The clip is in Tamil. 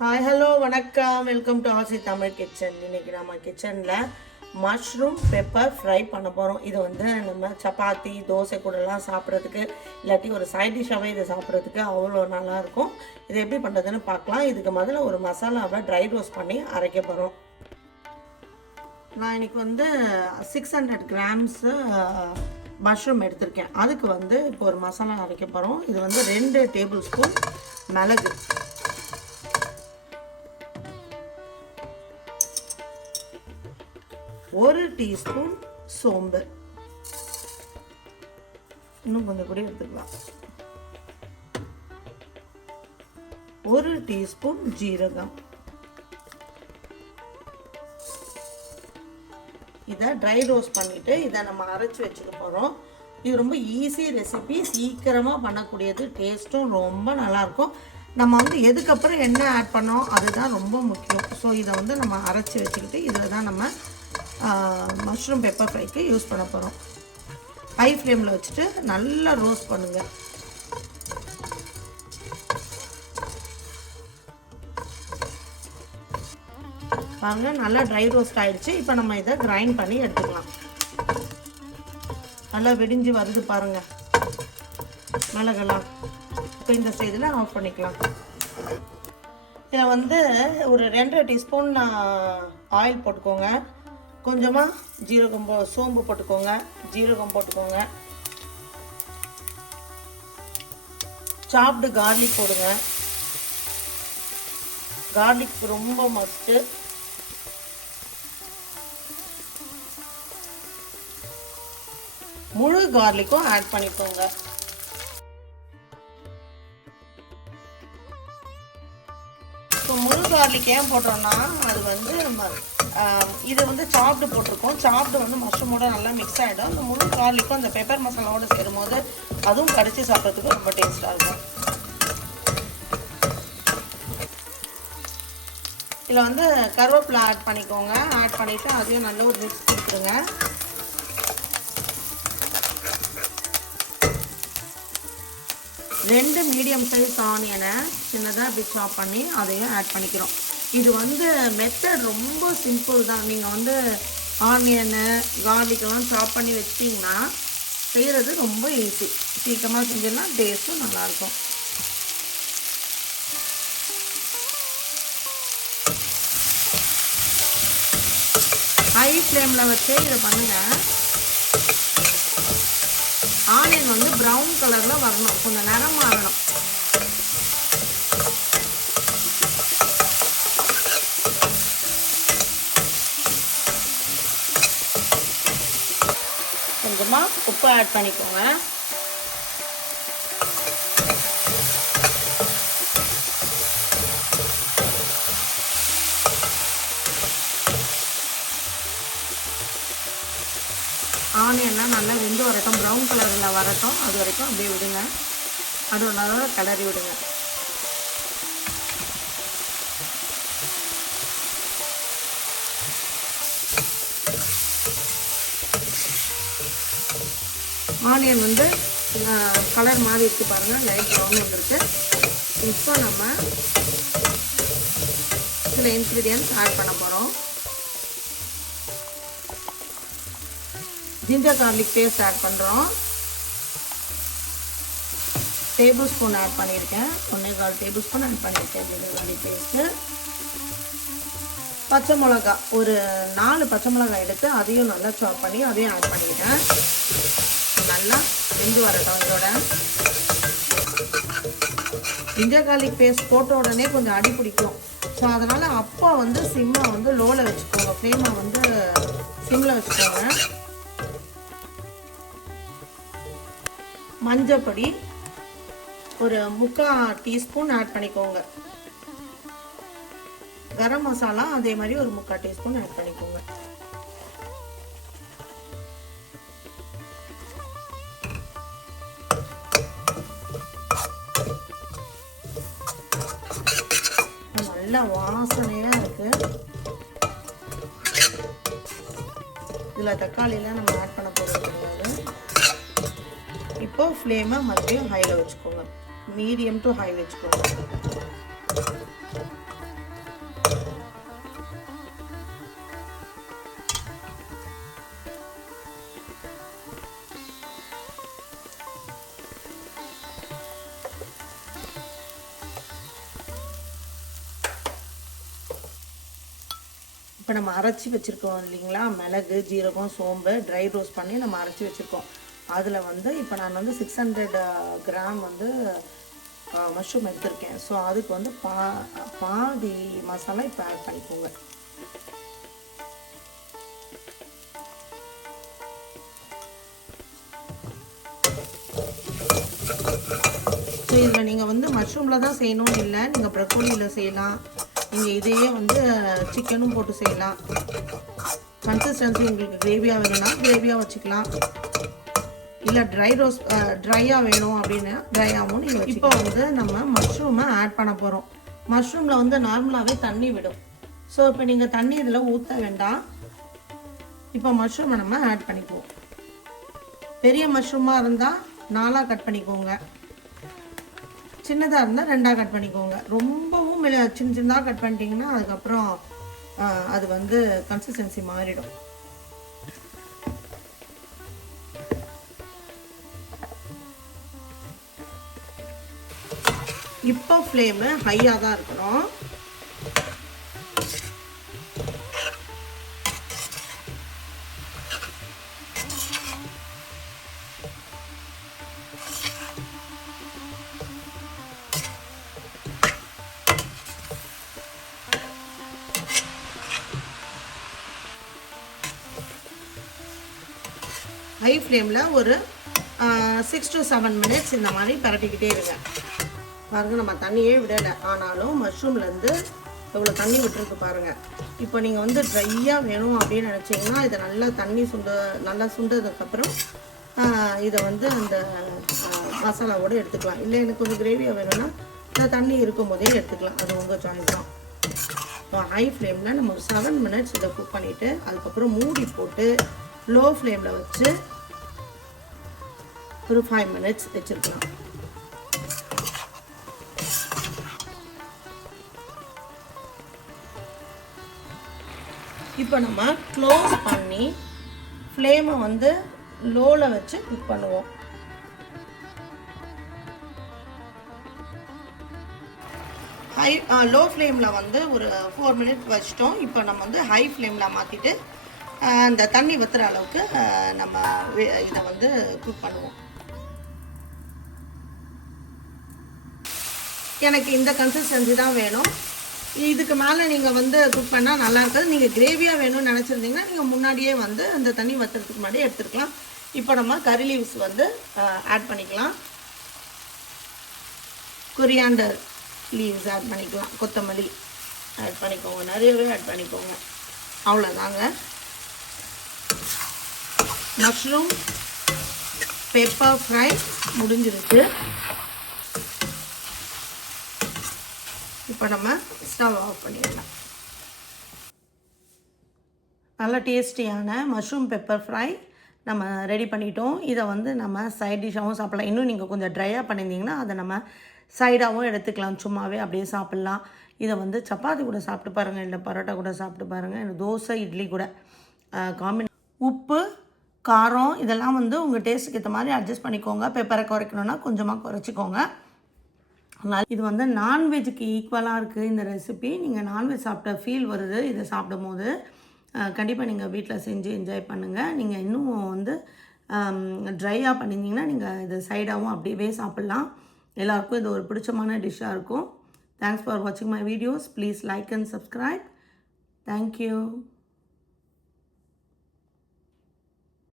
ஹாய் ஹலோ வணக்கம், வெல்கம் டு ஆசி தமிழ் கிச்சன். இன்றைக்கி நம்ம கிச்சனில் மஷ்ரூம் பெப்பர் ஃப்ரை பண்ண போகிறோம். இது வந்து நம்ம சப்பாத்தி தோசை கூடலாம் சாப்பிட்றதுக்கு, இல்லாட்டி ஒரு சைட் டிஷ்ஷாகவே இதை சாப்பிட்றதுக்கு அவ்வளோ நல்லாயிருக்கும். இது எப்படி பண்ணுறதுன்னு பார்க்கலாம். இதுக்கு முதல்ல ஒரு மசாலாவை ட்ரை ரோஸ்ட் பண்ணி அரைக்க போகிறோம். நான் இன்றைக்கி வந்து 600 கிராம்ஸு மஷ்ரூம் எடுத்திருக்கேன். அதுக்கு வந்து இப்போ ஒரு மசாலா அரைக்க போகிறோம். இது வந்து 2 டேபிள் ஸ்பூன் மிளகு, 1 டீஸ்பூன் சோம்பு, இன்னும் கொஞ்சம் கூட எடுத்துக்கலாம், 1 டீஸ்பூன் ஜீரகம். இதை ட்ரை ரோஸ்ட் பண்ணிவிட்டு இதை நம்ம அரைச்சி வச்சுக்க போகிறோம். இது ரொம்ப ஈஸி ரெசிபி, சீக்கிரமாக பண்ணக்கூடியது, டேஸ்ட்டும் ரொம்ப நல்லாயிருக்கும். நம்ம வந்து எதுக்கப்புறம் என்ன ஆட் பண்ணோம் அதுதான் ரொம்ப முக்கியம். ஸோ இதை வந்து நம்ம அரைச்சி வச்சுக்கிட்டு இதில் தான் நம்ம மஷ்ரூம் பெப்பர் ஃப்ரைக்கு யூஸ் பண்ண போகிறோம். ஹை ஃப்ளேமில் வச்சுட்டு நல்லா ரோஸ்ட் பண்ணுங்கள். பாருங்க, நல்லா ட்ரை ரோஸ்ட் ஆகிடுச்சு. இப்போ நம்ம இதை கிரைண்ட் பண்ணி எடுத்துக்கலாம். நல்லா வெடிஞ்சு வருது பாருங்கள் மிளகெல்லாம். இப்போ இந்த ஸ்டேஜில் ஆஃப் பண்ணிக்கலாம். இதில் வந்து ஒரு 2 டீஸ்பூன் ஆயில் போட்டுக்கோங்க. கொஞ்சமாக ஜீரகம் சோம்பு போட்டுக்கோங்க, ஜீரகம் போட்டுக்கோங்க, சாப்டு கார்லிக் போடுங்க. கார்லிக் ரொம்ப மஸ்ட்டு. முழு கார்லிக்கும் ஆட் பண்ணிக்கோங்க. இப்போ முழு கார்லிக் ஏன் போடுறோன்னா, அது வந்து இது வந்து சாப்டு போட்டிருக்கோம். சாப்டு வந்து மஷ்ரூமோட நல்லா மிக்ஸ் ஆகிடும். அந்த முழு கார்லிக்கும் அந்த பெப்பர் மசாலாவோட சேரும் போது அதுவும் கடிச்சு சாப்பிட்றதுக்கு ரொம்ப டேஸ்டாக இருக்கும். இதில் வந்து கருவேப்பிலை ஆட் பண்ணிக்கோங்க. ஆட் பண்ணிவிட்டு அதையும் நல்ல ஒரு மிக்ஸ் கொடுத்துருங்க. ரெண்டு மீடியம் சைஸ் ஆனியனை சின்னதாக அப்படி சாப் பண்ணி அதையும் ஆட் பண்ணிக்கிறோம். இது வந்து மெத்தட் ரொம்ப சிம்பிள் தான். நீங்கள் வந்து ஆனியனு கார்லிக்கெல்லாம் சாப் பண்ணி வச்சிட்டிங்கன்னா செய்கிறது ரொம்ப ஈஸி. சீக்கிரமாக செஞ்சிடலாம், டேஸ்ட்டும் நல்லாயிருக்கும். ஹை ஃப்ளேமில் வச்சு இதை பண்ணுங்கள். ஆனியன் வந்து ப்ரௌன் கலரில் வரணும், கொஞ்சம் நிறம் மாறணும். கொஞ்சமாக உப்பு ஆட் பண்ணிக்கோங்க. ஆனியன்லாம் நல்லா வெந்து வரட்டும், ப்ரௌன் கலரில் வரட்டும். அது வரைக்கும் அப்படியே விடுங்க. அது நல்லா கிளறி விடுங்க. ஆனியன் வந்து கலர் மாதிரி இருக்குது பாருங்கள், லைட் ப்ரௌன் வந்துருக்கு. இப்போ நம்ம சில இன்க்ரீடியன்ட்ஸ் ஆட் பண்ண போகிறோம். ஜிஞ்சர் கார்லிக் பேஸ்ட் ஆட் பண்ணுறோம். டேபிள் ஸ்பூன் ஆட் பண்ணியிருக்கேன். 1.25 டேபிள் ஸ்பூன் ஆட் பண்ணியிருக்கேன் ஜிஞ்சர் கார்லிக் பேஸ்ட்டு. பச்சை மிளகா ஒரு 4 பச்சை மிளகாய் எடுத்து அதையும் நல்லா சாப் பண்ணி அதையும் ஆட் பண்ணிக்கிட்டேன். நல்லா வெந்து வரட்டும். இதோட ஜிஞ்சர் கார்லிக் பேஸ்ட் போட்ட உடனே கொஞ்சம் அடி பிடிக்கும். ஸோ அதனால் அப்போ வந்து சிம்மை வந்து லோவில் வச்சுக்கோங்க, ஃப்ளேமை வந்து சிம்மில் வச்சுக்கோங்க. மஞ்சப்பொடி ஒரு 3/4 டீஸ்பூன் ஆட் பண்ணிக்கோங்க. கரம் மசாலா அதே மாதிரி ஒரு 3/4 டீஸ்பூன் ஆட் பண்ணிக்கோங்க. நல்ல வாசனையாக இருக்குது. இதில் தக்காளிலாம் நம்ம ஆட் பண்ண போகிறது கிடையாது. இப்போ ஃப்ளேமை மறுபடியும் ஹையில் வச்சுக்கோங்க, மீடியம் டு ஹை வச்சுக்கோங்க. இப்போ நம்ம அரைச்சி வச்சுருக்கோம் இல்லைங்களா, மிளகு, ஜீரகம், சோம்பு ட்ரை ரோஸ்ட் பண்ணி நம்ம அரைச்சி வச்சுருக்கோம். அதில் வந்து இப்போ நான் வந்து 600 கிராம் வந்து மஷ்ரூம் எடுத்திருக்கேன். ஸோ அதுக்கு வந்து பாதி மசாலா இப்போ ஆட் பண்ணிக்கோங்க. ஸோ இதில் நீங்கள் வந்து மஷ்ரூமில் தான் செய்யணும்னு இல்லை, நீங்கள் ப்ரக்கோலியில் செய்யலாம், நீங்கள் இதையே வந்து சிக்கனும் போட்டு செய்யலாம். கன்சிஸ்டன்சி உங்களுக்கு கிரேவியாக வேணும்னா கிரேவியாக வச்சுக்கலாம், இல்லை ட்ரையாக வேணும் அப்படின்னு ட்ரையாகவும் நீங்கள். இப்போ வந்து நம்ம மஷ்ரூமை ஆட் பண்ண போகிறோம். மஷ்ரூமில் வந்து நார்மலாகவே தண்ணி விடும். ஸோ இப்போ நீங்கள் தண்ணி இதில் ஊற்ற வேண்டாம். இப்போ மஷ்ரூமை நம்ம ஆட் பண்ணிக்குவோம். பெரிய மஷ்ரூமாக இருந்தால் 4ஆக கட் பண்ணிக்கோங்க, சின்னதாக இருந்தால் 2ஆக கட் பண்ணிக்கோங்க. ரொம்பவும் சின்ன சின்னதாக கட் பண்ணிட்டீங்கன்னா அதுக்கப்புறம் அது வந்து கன்சிஸ்டன்சி மாறிடும். இப்போ ஃப்ளேமு ஹையாக தான் இருக்கணும். ஹை ஃப்ளேமில் ஒரு 6 to 7 minutes இந்த மாதிரி பரட்டிக்கிட்டே இருங்க. பாருங்கள், நம்ம தண்ணியே விடலை, ஆனாலும் மஷ்ரூம்லேருந்து எவ்வளோ தண்ணி விட்டுருக்கு பாருங்கள். இப்போ நீங்கள் வந்து ட்ரையாக வேணும் அப்படின்னு நினச்சிங்கன்னா இதை நல்லா சுண்டதுக்கப்புறம் இதை வந்து அந்த மசாலாவோடு எடுத்துக்கலாம். இல்லை எனக்கு கொஞ்சம் கிரேவியாக வேணும்னா இந்த தண்ணி இருக்கும் போதே எடுத்துக்கலாம், அது உங்கள் சாய்ஸ் தான். இப்போ ஹை ஃப்ளேமில் நம்ம ஒரு 7 minutes இதை குக் பண்ணிவிட்டு அதுக்கப்புறம் மூடி போட்டு லோ ஃப்ளேமில் வச்சு ஒரு 5 minutes வச்சுருக்கலாம். இப்போ நம்ம க்ளோஸ் பண்ணி ஃப்ளேமை வந்து லோவில் வச்சு குக் பண்ணுவோம். லோ ஃப்ளேமில் வந்து ஒரு 4 minutes வச்சிட்டோம். இப்போ நம்ம வந்து ஹை ஃப்ளேமில் மாற்றிட்டு அந்த தண்ணி வற்றுற அளவுக்கு நம்ம இதை வந்து குக் பண்ணுவோம். எனக்கு இந்த கன்சிஸ்டன்சி தான் வேணும். இதுக்கு மேலே நீங்கள் வந்து குக் பண்ணால் நல்லா இருக்காது. நீங்கள் கிரேவியாக வேணும்னு நினச்சிருந்தீங்கன்னா நீங்கள் முன்னாடியே வந்து அந்த தண்ணி வற்றுறதுக்கு முன்னாடியே எடுத்துருக்கலாம். இப்போ நம்ம கறி லீவ்ஸ் வந்து ஆட் பண்ணிக்கலாம். கொரியாண்டர் லீவ்ஸ் ஆட் பண்ணிக்கலாம், கொத்தமல்லி ஆட் பண்ணிக்கோங்க, நிறையவே ஆட் பண்ணிக்கோங்க. அவ்வளோதாங்க, மஷ்ரூம் பெப்பர் ஃப்ரை முடிஞ்சிருக்கு. இப்போ நம்ம ஸ்டவ் ஆஃப் பண்ணிடலாம். நல்ல டேஸ்டியான மஷ்ரூம் பெப்பர் ஃப்ரை நம்ம ரெடி பண்ணிட்டோம். இதை வந்து நம்ம சைட் டிஷ்ஷாகவும் சாப்பிட்லாம். இன்னும் நீங்கள் கொஞ்சம் ட்ரையாக பண்ணியிருந்தீங்கன்னா அதை நம்ம சைடாகவும் எடுத்துக்கலாம், சும்மாவே அப்படியே சாப்பிட்லாம். இதை வந்து சப்பாத்தி கூட சாப்பிட்டு பாருங்கள், இல்லை பரோட்டா கூட சாப்பிட்டு பாருங்கள், இல்லை தோசை இட்லி கூட உப்பு காரம் இதெல்லாம் வந்து உங்கள் டேஸ்ட்டுக்கு ஏற்ற மாதிரி அட்ஜஸ்ட் பண்ணிக்கோங்க. பெப்பரை குறைக்கணுன்னா கொஞ்சமாக குறைச்சிக்கோங்க. இது வந்து நான்வெஜ்ஜுக்கு ஈக்குவலாக இருக்குது இந்த ரெசிபி. நீங்கள் நான்வெஜ் சாப்பிட்ட ஃபீல் வருது இதை சாப்பிடும் போது. கண்டிப்பாக நீங்கள் வீட்டில் செஞ்சு என்ஜாய் பண்ணுங்கள். நீங்கள் இன்னும் வந்து ட்ரையாக பண்ணியிருந்தீங்கன்னா நீங்கள் இதை சைடாகவும் அப்படியே சாப்பிட்லாம். எல்லாருக்கும் இது ஒரு பிடிச்சமான டிஷ்ஷாக இருக்கும். தேங்க்ஸ் ஃபார் வாட்சிங் my videos. Please like and subscribe. Thank you.